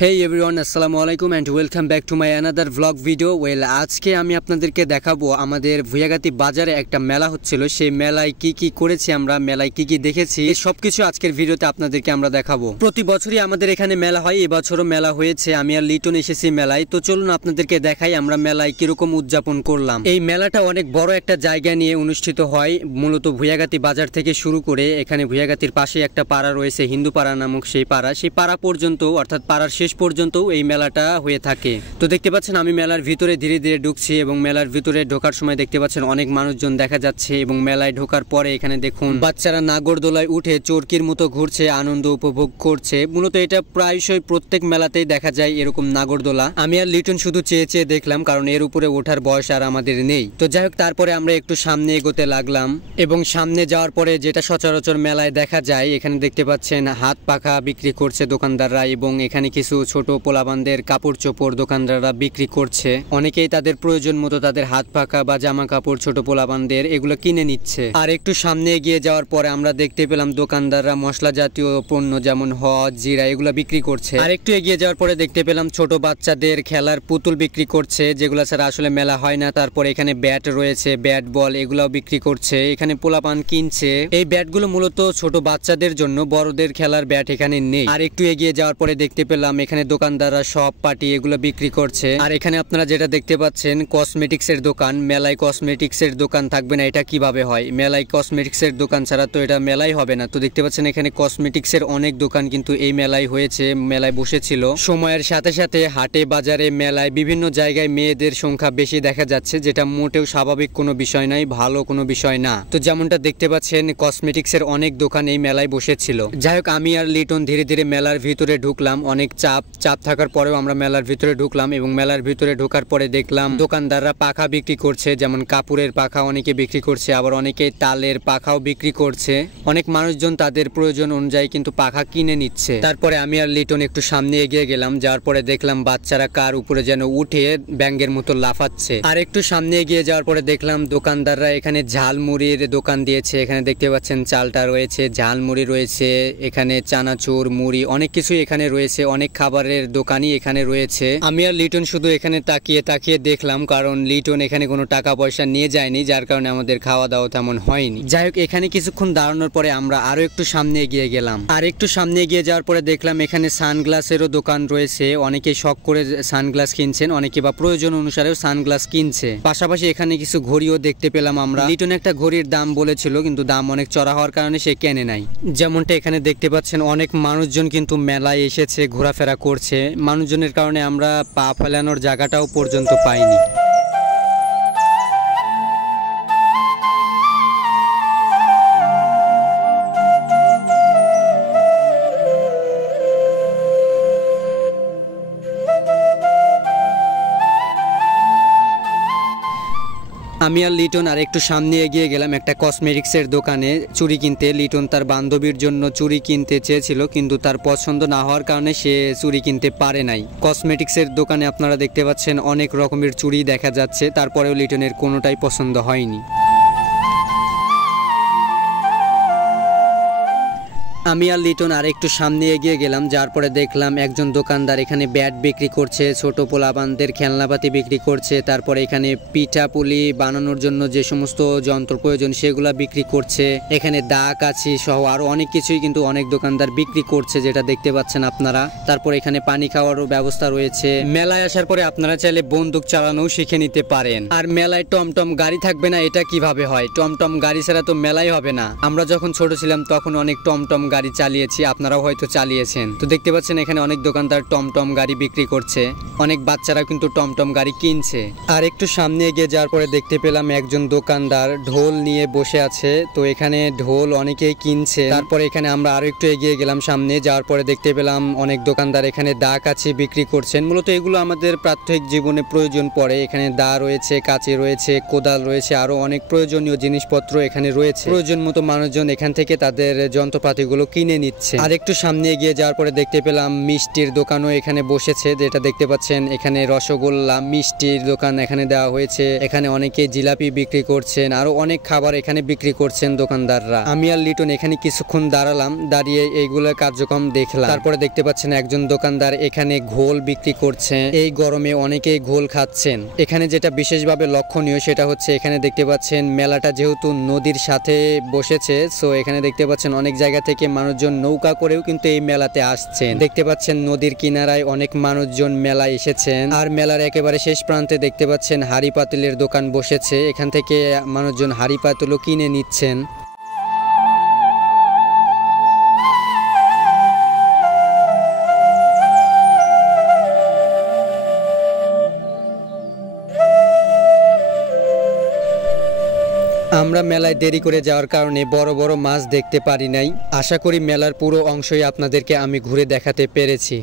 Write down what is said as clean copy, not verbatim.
Hey everyone, আসসালামু আলাইকুম and welcome back to my another vlog video. Well, আজকে আমি আপনাদেরকে দেখাবো আমাদের ভুঁইয়াগাতি বাজারে একটা মেলা হচ্ছিল। সেই মেলায় কি কি করেছি আমরা, মেলায় কি কি দেখেছি, এই সবকিছু আজকের ভিডিওতে আপনাদেরকে আমরা দেখাবো। প্রতি বছরই আমাদের এখানে মেলা হয়, এবছরও মেলা হয়েছে। আমি আর লিটন এসেছি মেলায়। তো চলুন আপনাদেরকে দেখাই আমরা মেলায় কিরকম উদযাপন করলাম। এই মেলাটা অনেক বড় একটা জায়গা নিয়ে অনুষ্ঠিত হয়, মূলত ভুঁইয়াগাতি বাজার থেকে শুরু করে এখানে ভুঁইয়াগাতির পাশে একটা পাড়া রয়েছে, হিন্দু পাড়া নামক সেই পাড়া পর্যন্ত, অর্থাৎ পাড়ার শেষ পর্যন্ত এই মেলাটা হয়ে থাকে। তো দেখতে পাচ্ছেন আমি মেলার ভিতরে ধীরে ধীরে ঢুকছি এবং মেলার ভিতরে ঢোকার সময় দেখতে পাচ্ছেন অনেক মানুষজন দেখা যাচ্ছে এবং মেলায় ঢোকার পরে এখানে দেখুন বাচ্চারা নাগরদোলায় উঠে চরকির মতো ঘুরছে, আনন্দ উপভোগ করছে। মূলত এটা প্রায়শই প্রত্যেক মেলাতেই দেখা যায় এরকম নাগরদোলা। আমি আর লিটন শুধু চেয়ে চেয়ে দেখলাম, কারণ এর উপরে ওঠার বয়স আর আমাদের নেই। তো যাই হোক, তারপরে আমরা একটু সামনে এগোতে লাগলাম এবং সামনে যাওয়ার পরে যেটা সচরাচর মেলায় দেখা যায়, এখানে দেখতে পাচ্ছেন হাত পাখা বিক্রি করছে দোকানদাররা এবং এখানে কিছু ছোট পোলাবানদের কাপড় চোপড় দোকানদাররা বিক্রি করছে। অনেকেই তাদের প্রয়োজন মতো তাদের হাত পাখা বা জামা কাপড় ছোট পোলাবানদের এগুলো কিনে নিচ্ছে। আর একটু সামনে এগিয়ে যাওয়ার পরে আমরা দেখতে পেলাম দোকানদাররা মশলা জাতীয় পণ্য যেমন হদ, জিরা এগুলো বিক্রি করছে। আর একটু এগিয়ে যাওয়ার পরে দেখতে পেলাম ছোট বাচ্চাদের খেলার পুতুল বিক্রি করছে, যেগুলো ছাড়া আসলে মেলা হয় না। তারপরে এখানে ব্যাট রয়েছে, ব্যাট বল এগুলাও বিক্রি করছে, এখানে পোলাপান কিনছে। এই ব্যাটগুলো মূলত ছোট বাচ্চাদের জন্য, বড়দের খেলার ব্যাট এখানে নেই। আর একটু এগিয়ে যাওয়ার পরে দেখতে পেলাম এখানে দোকানদাররা সব পাটি এগুলো বিক্রি করছে। আর এখানে আপনারা যেটা দেখতে পাচ্ছেন কসমেটিক্স এর দোকান। মেলায় কসমেটিক্স এর দোকান থাকবে না এটা কিভাবে হয়? মেলায় কসমেটিক্স এর দোকান ছাড়া তো এটা মেলাই হবে না। তো দেখতে পাচ্ছেন এখানে কসমেটিক্স এর অনেক দোকান কিন্তু এই মেলায় হয়েছে, মেলায় বসেছিল। সময়ের সাথে সাথে হাটে বাজারে মেলায় বিভিন্ন জায়গায় মেয়েদের সংখ্যা বেশি দেখা যাচ্ছে, যেটা মোটেও স্বাভাবিক কোনো বিষয় নয়, ভালো কোনো বিষয় না। তো যেমনটা দেখতে পাচ্ছেন কসমেটিক্স এর অনেক দোকান এই মেলায় বসেছিল। যাই হোক, আমি আর লিটন ধীরে ধীরে মেলার ভিতরে ঢুকলাম। অনেক চাপ থাকার পরেও আমরা মেলার ভিতরে ঢুকলাম এবং মেলার ভিতরে ঢোকার পরে দেখলাম দোকানদাররা পাখা বিক্রি করছে, যেমন কাপড়ের পাখা অনেকে বিক্রি করছে, আবার অনেকে তালের পাখাও বিক্রি করছে। অনেক মানুষজন তাদের প্রয়োজন অনুযায়ী কিন্তু পাখা কিনে নিচ্ছে। তারপরে আমি আর লিটন একটু সামনে এগিয়ে গেলাম, যাওয়ার পরে দেখলাম বাচ্চারা কার উপরে যেন উঠে ব্যাঙের মতো লাফাচ্ছে। আর একটু সামনে এগিয়ে যাওয়ার পরে দেখলাম দোকানদাররা এখানে ঝালমুড়ির দোকান দিয়েছে। এখানে দেখতে পাচ্ছেন চালটা রয়েছে, ঝালমুড়ি রয়েছে, এখানে চানাচুর মুড়ি অনেক কিছুই এখানে রয়েছে, অনেক খাবারের দোকানই এখানে রয়েছে। আমি আর লিটন শুধু এখানে তাকিয়ে দেখলাম, কারণ লিটন এখানে কোনো টাকা পয়সা নিয়ে যায়নি, যার কারণে আমাদের খাওয়া দাওয়া তেমন হয়নি। যাই হোক, এখানে কিছুক্ষণ দাঁড়ানোর পরে আমরা আরো একটু সামনে এগিয়ে গেলাম। আর একটু সামনে এগিয়ে যাওয়ার পরে দেখলাম এখানে সানগ্লাসেরও দোকান রয়েছে। অনেকে শখ করে সানগ্লাস কিনছেন, অনেকে বা প্রয়োজন অনুসারেও সানগ্লাস কিনছে। পাশাপাশি এখানে কিছু ঘড়িও দেখতে পেলাম আমরা। লিটন একটা ঘড়ির দাম বলেছিল, কিন্তু দাম অনেক চড়া হওয়ার কারণে সে কেনে নাই। যেমনটা এখানে দেখতে পাচ্ছেন অনেক মানুষজন কিন্তু মেলায় এসেছে, ঘোরাফেরা করছে। মানুষজনের কারণে আমরা পা ফেলানোর জায়গাটাও পর্যন্ত পাইনি। আমি আর লিটন আর একটু সামনে এগিয়ে গেলাম একটা কসমেটিক্সের দোকানে চুড়ি কিনতে। লিটন তার বান্ধবীর জন্য চুড়ি কিনতে চেয়েছিল, কিন্তু তার পছন্দ না হওয়ার কারণে সে চুড়ি কিনতে পারে নাই। কসমেটিক্সের দোকানে আপনারা দেখতে পাচ্ছেন অনেক রকমের চুড়ি দেখা যাচ্ছে, তারপরেও লিটনের কোনোটাই পছন্দ হয়নি। আমি আর লিটন আর একটু সামনে এগিয়ে গেলাম, যার পরে দেখলাম একজন দোকানদার এখানে ব্যাট বিক্রি করছে, ছোট পোলাবানদের খেলনাপাতি বিক্রি করছে। তারপরে এখানে পিঠা পুলি বানানোর জন্য যে সমস্ত যন্ত্র প্রয়োজন সেগুলা বিক্রি করছে। এখানে দা কাছি সহ আরো অনেক কিছুই কিন্তু অনেক দোকানদার বিক্রি করছে, যেটা দেখতে পাচ্ছেন আপনারা। তারপর এখানে পানি খাওয়ারও ব্যবস্থা রয়েছে। মেলায় আসার পরে আপনারা চাইলে বন্দুক চালানো শিখে নিতে পারেন। আর মেলায় টমটম গাড়ি থাকবে না এটা কিভাবে হয়? টমটম গাড়ি ছাড়া তো মেলাই হবে না। আমরা যখন ছোট ছিলাম তখন অনেক টমটম গাড়ি চালিয়েছি, আপনারাও হয়তো চালিয়েছেন। তো দেখতে পাচ্ছেন এখানে অনেক দোকানদার টমটম গাড়ি বিক্রি করছে, অনেক বাচ্চারা কিন্তু টমটম গাড়ি কিনছে। আর একটু সামনে এগিয়ে যাওয়ার পরে দেখতে পেলাম একজন দোকানদার ঢোল নিয়ে বসে আছে। তো এখানে ঢোল অনেকেই কিনছে। তারপরে এখানে আমরা আরো একটু এগিয়ে গেলাম, সামনে যাওয়ার পরে দেখতে পেলাম অনেক দোকানদার এখানে দা কাছি বিক্রি করছেন। মূলত এগুলো আমাদের প্রাত্যহিক জীবনে প্রয়োজন পড়ে। এখানে দা রয়েছে, কাঁচি রয়েছে, কোদাল রয়েছে, আরো অনেক প্রয়োজনীয় জিনিসপত্র এখানে রয়েছে। প্রয়োজন মতো মানুষজন এখান থেকে তাদের যন্ত্রপাতিগুলো কিনে নিচ্ছে। আর একটু সামনে এগিয়ে যাওয়ার পরে দেখতে পেলাম মিষ্টির দোকানও এখানে বসেছে, যেটা দেখতে পাচ্ছেন এখানে রসগোল্লা মিষ্টির দোকান এখানে দেওয়া হয়েছে। এখানে অনেকে জিলাপি বিক্রি করছেন, আরো অনেক খাবার এখানে বিক্রি করছেন দোকানদাররা। আমি আর লিটন এখানে কিছুক্ষণ দাঁড়ালাম, দাঁড়িয়ে এইগুলোর কার্যক্রম দেখলাম। তারপরে দেখতে পাচ্ছেন একজন দোকানদার এখানে ঘোল বিক্রি করছে। এই গরমে অনেকেই ঘোল খাচ্ছেন। এখানে যেটা বিশেষভাবে লক্ষণীয় সেটা হচ্ছে এখানে দেখতে পাচ্ছেন মেলাটা যেহেতু নদীর সাথে বসেছে, সো এখানে দেখতে পাচ্ছেন অনেক জায়গা থেকে মানুষজন নৌকা করেও কিন্তু এই মেলাতে আসছেন। দেখতে পাচ্ছেন নদীর কিনারায় অনেক মানুষজন মেলায় এসেছেন। আর মেলার একেবারে শেষ প্রান্তে দেখতে পাচ্ছেন হাড়ি পাতিলের দোকান বসেছে, এখান থেকে মানুষজন হাড়ি পাতিলও কিনে নিচ্ছেন। আমরা মেলায় দেরি করে যাওয়ার কারণে বড় বড় মাছ দেখতে পারি নাই। আশা করি মেলার পুরো অংশই আপনাদেরকে আমি ঘুরে দেখাতে পেরেছি।